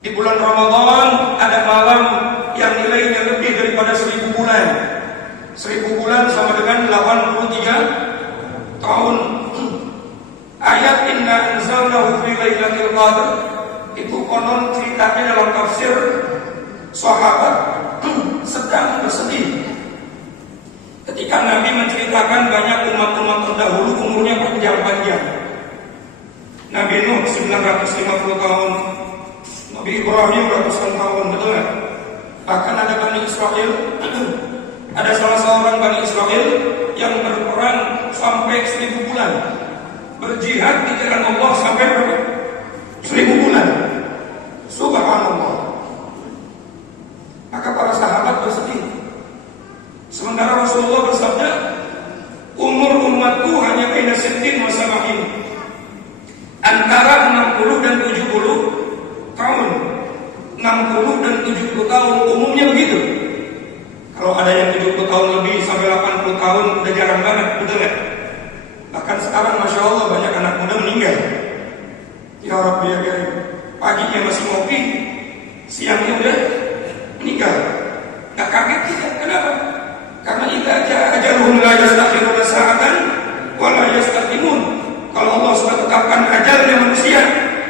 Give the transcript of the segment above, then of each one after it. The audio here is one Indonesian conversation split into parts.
Di bulan Ramadan ada malam yang nilainya lebih daripada 1000 bulan. 1000 bulan sama dengan 83 tahun. Ayat inna anzalnahu fi lailatul qadar itu konon ceritanya dalam tafsir sahabat sedang bersedih ketika Nabi menceritakan banyak umat-umat terdahulu umurnya panjang-panjang. Nabi Nuh 950 tahun, Nabi Ibrahim ratusan tahun, betul nggak? Bahkan ada Bani Israel, ada salah seorang Bani Israel yang berperang sampai 1000 bulan, berjihad di jalan Allah sampai berapa? 1000 bulan. Subhanallah. Maka para sahabat bersedih. Sementara Rasulullah bersabda, umur umatku hanya baina sittin wa sab'in, antara 60 dan 70 tahun. 60 dan 70 tahun umumnya begitu. Kalau ada yang 70 tahun lebih sampai 80 tahun udah jarang banget, betul nggak? Bahkan sekarang Masya Allah banyak anak muda meninggal. Ya Rabbi ya Karim, paginya masih ngopi, siangnya udah meninggal. Gak kaget kita, kenapa? Karena kita ajaruhum la yastakhiruna sa'atan wa la yastaqimun. Kalau Allah sudah tetapkan ajalnya manusia,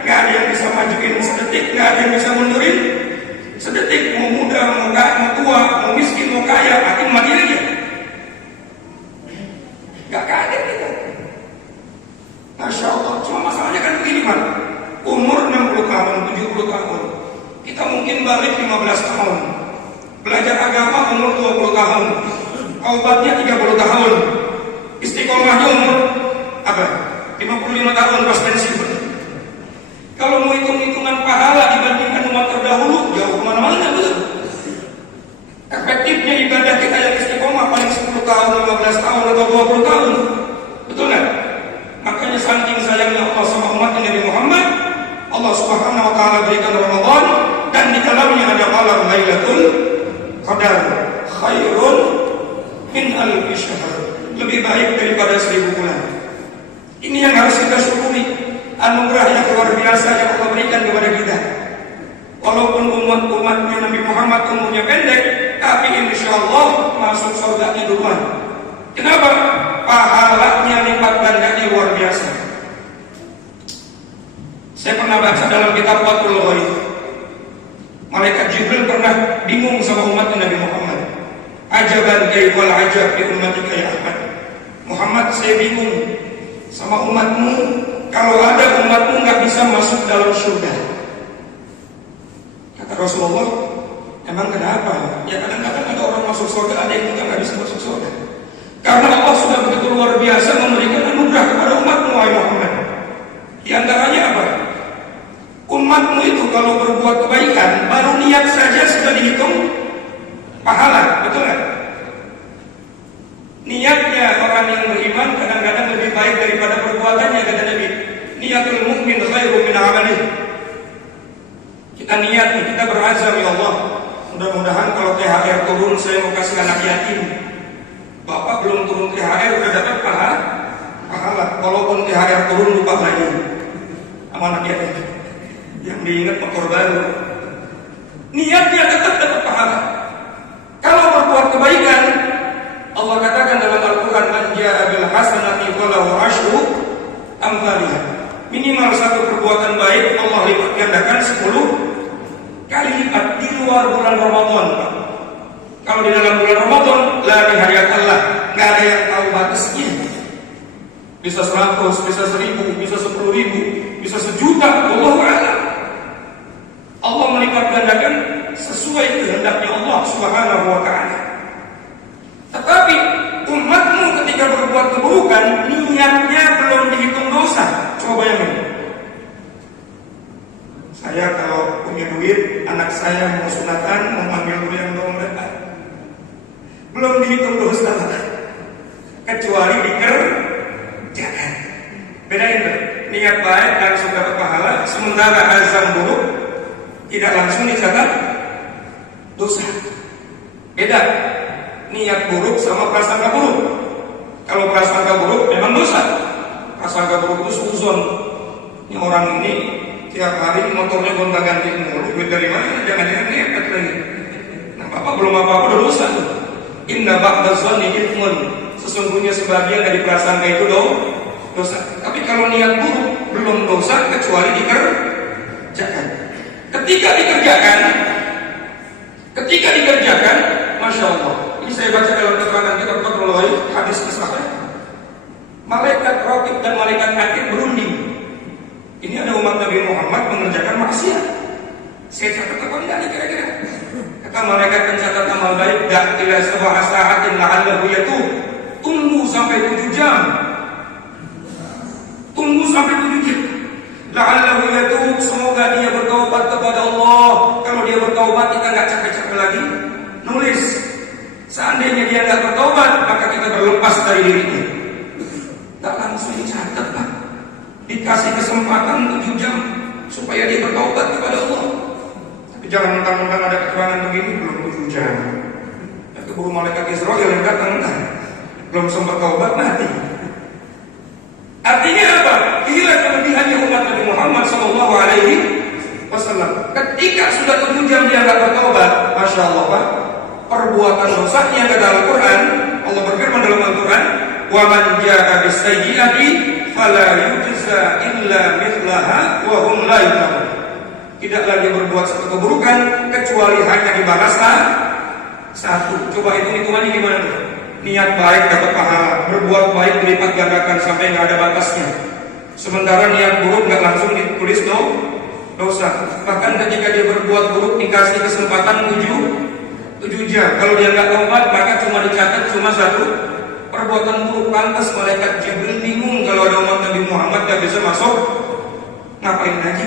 gak ada yang bisa majuin sedetik, gak ada yang bisa mundurin sedetik. Mau muda, mau tua, mau miskin, mau kaya, mati aja. Gak kaget kita. Masya Allah. Cuma masalahnya kan begini Pak, umur 60 tahun, 70 tahun, kita mungkin balik 15 tahun, belajar agama umur 20 tahun, obatnya 30 tahun, istiqomahnya umur apa? 55 tahun pas pensiun. Kalau mau hitung-hitungan pahala dibandingkan umat terdahulu, jauh kemana-mana, betul. Efektifnya ibadah kita yang istiqomah paling 10 tahun, 15 tahun, atau 20 tahun, betul nggak? Makanya saking sayangnya Allah sama umat Nabi Muhammad, Allah Subhanahu wa Ta'ala berikan Ramadan, dan di dalamnya ada malam Lailatul Qadar, khairun min alfi syahr, lebih baik daripada 1000 bulan. Ini yang harus kita syukuri, anugerah yang luar biasa yang Allah berikan kepada kita. Walaupun umatnya Nabi Muhammad umurnya pendek, tapi insya Allah masuk surganya duluan. Kenapa? Pahalanya lipat gandanya luar biasa. Saya pernah baca dalam kitab Fathul Ghaib, Malaikat Jibril pernah bingung sama umat Nabi Muhammad. Ajaban kaifal ajab bi ummatika ya Ahmad. Muhammad, saya bingung sama umatmu, kalau ada umatmu nggak bisa masuk dalam surga. Kata Rasulullah, emang kenapa? Ya kadang-kadang ada orang masuk surga, ada yang juga nggak bisa masuk surga. Karena Allah sudah begitu luar biasa memberikan anugerah kepada umatmu, wahai Muhammad. Di antaranya apa? Umatmu itu kalau berbuat kebaikan, baru niat saja sudah dihitung pahala, betul nggak? Niatnya orang yang beriman kadang-kadang lebih baik daripada perbuatannya, kata Nabi. Niatul mukmin khairu min amalih. Kita niat, kita berazam, ya Allah, mudah-mudahan kalau THR turun saya mau kasih anak yatim. Bapak belum turun THR udah dapat pahala. Walaupun THR turun lupa lagi sama anak yatim, yang diingat motor baru. Niatnya tetap dapat pahala. Kalau berbuat kebaikan, Allah katakan dalam Al-Quran, man jaa bil hasanati falahu asyru amsalihha. Minimal satu perbuatan baik Allah lipat gandakan 10 kali lipat di luar bulan Ramadan. Kalau di dalam bulan Ramadan, la nihayat Allah, nggak ada yang tahu batasnya. Bisa 100, bisa 1000, bisa 10.000, bisa 1.000.000, Allahu a'lam. Allah melipat gandakan sesuai kehendaknya Allah Subhanahu wa Ta'ala. Tetapi umatmu ketika berbuat keburukan, niatnya belum dihitung dosa. Coba bayangin. Saya kalau punya duit, anak saya mau sunatan, mau manggil yang dong datang, belum dihitung dosa, kecuali dikerjakan. Bedain tuh, niat baik langsung dapat pahala, sementara azam buruk tidak langsung dicatat dosa. Beda niat buruk sama prasangka buruk. Kalau prasangka buruk memang dosa. Prasangka buruk itu suzon. Ini orang ini tiap hari motornya gonta-ganti mulu, duit dari mana? Jangan-jangan ngepet lagi. Nah, bapak belum apa-apa udah dosa tuh. Inna ba'da dzanni itsmun. Sesungguhnya sebagian dari prasangka itu dosa. Tapi kalau niat buruk belum dosa kecuali dikerjakan. Ketika dikerjakan, masya Allah. Ini saya baca dalam keterangan kita melalui hadis kisah. Malaikat Raqib dan malaikat Atid berunding. Ini ada umat Nabi Muhammad mengerjakan maksiat. Saya catat apa enggak nih kira-kira? Kata malaikat pencatat amal baik, dak ila sab'a sa'atin la'allahu yatub. Tunggu sampai 7 jam. La'allahu yatub, semoga dia bertaubat kepada Allah. Kalau dia bertaubat kita enggak capek-capek lagi nulis. Seandainya dia enggak bertaubat, maka kita berlepas dari dirinya. Tak langsung dicatat, Pak. Dikasih kesempatan 7 jam supaya dia bertaubat kepada Allah. Tapi jangan mentang-mentang ada keterangan begini belum 7 jam. Dan keburu malaikat Israel yang datang, belum sempat taubat mati. Artinya apa? Inilah kelebihannya umat Nabi Muhammad SAW. Ketika sudah 7 jam dia nggak bertaubat, masya Allah, Pak, perbuatan dosanya kata Al-Quran, Allah berfirman dalam Al-Quran, wa man jaa bis-sayyi'ati fala yujza illa mithlaha wa hum la yuzlamun. Tidak lagi berbuat satu keburukan kecuali hanya dibalas satu. Coba hitung-hitungannya gimana tuh? Niat baik dapat pahala, berbuat baik dilipat gandakan sampai nggak ada batasnya. Sementara niat buruk nggak langsung ditulis dosa. Bahkan ketika dia berbuat buruk dikasih kesempatan 7 jam. Kalau dia nggak taubat maka cuma dicatat cuma 1 perbuatan buruk. Pantas malaikat Jibril bingung kalau ada umat Nabi Muhammad nggak bisa masuk. Ngapain aja?